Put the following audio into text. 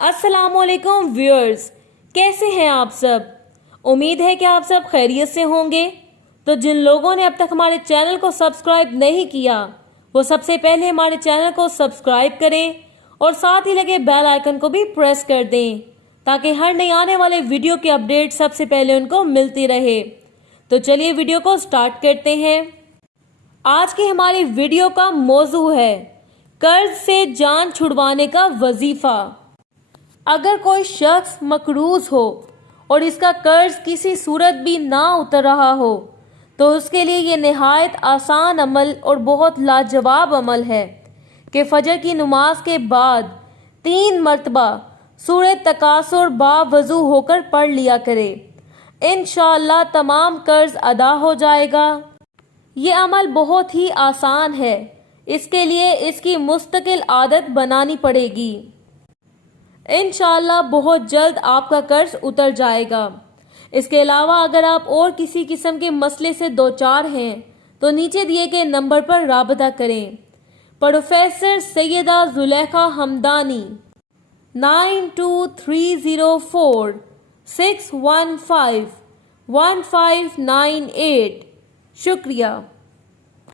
السلام علیکم ویورز، کیسے ہیں آپ سب؟ امید ہے کہ آپ سب خیریت سے ہوں گے۔ تو جن لوگوں نے اب تک ہمارے چینل کو سبسکرائب نہیں کیا وہ سب سے پہلے ہمارے چینل کو سبسکرائب کریں اور ساتھ ہی لگے بیل آئیکن کو بھی پریس کر دیں تاکہ ہر نئی آنے والے ویڈیو کی اپڈیٹ سب سے پہلے ان کو ملتی رہے۔ تو چلیے ویڈیو کو سٹارٹ کرتے ہیں۔ آج کی ہماری ویڈیو کا موضوع ہے قرض سے جان چھڑوانے کا وظیفہ۔ اگر کوئی شخص مقروض ہو اور اس کا قرض کسی صورت بھی نہ اتر رہا ہو تو اس کے لیے یہ نہایت آسان عمل اور بہت لاجواب عمل ہے کہ فجر کی نماز کے بعد 3 مرتبہ سورہ تکاثر باوضو ہو کر پڑھ لیا کرے۔ انشاءاللہ تمام قرض ادا ہو جائے گا۔ یہ عمل بہت ہی آسان ہے، اس کے لیے اس کی مستقل عادت بنانی پڑے گی۔ انشاءاللہ بہت جلد آپ کا قرض اتر جائے گا۔ اس کے علاوہ اگر آپ اور کسی قسم کے مسئلے سے دوچار ہیں تو نیچے دیے گئے نمبر پر رابطہ کریں۔ پروفیسر سیدہ زلیخا حمدانی 923046151598۔ شکریہ۔